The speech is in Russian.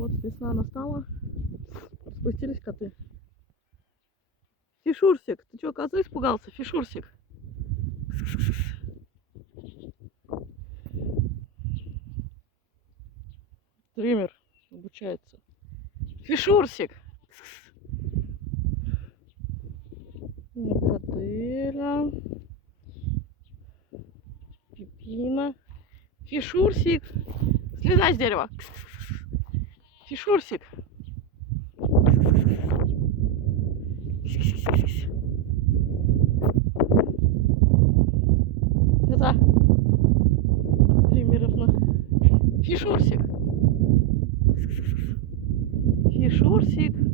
Вот весна настала. Спустились коты. Фишурсик, ты что, козы испугался? Фишурсик. Триммер обучается. Фишурсик. Никотеля. Пипина. Фишурсик. Слезай с дерева. Фишурсик. Это Триммеровна. Фишурсик. Фишурсик.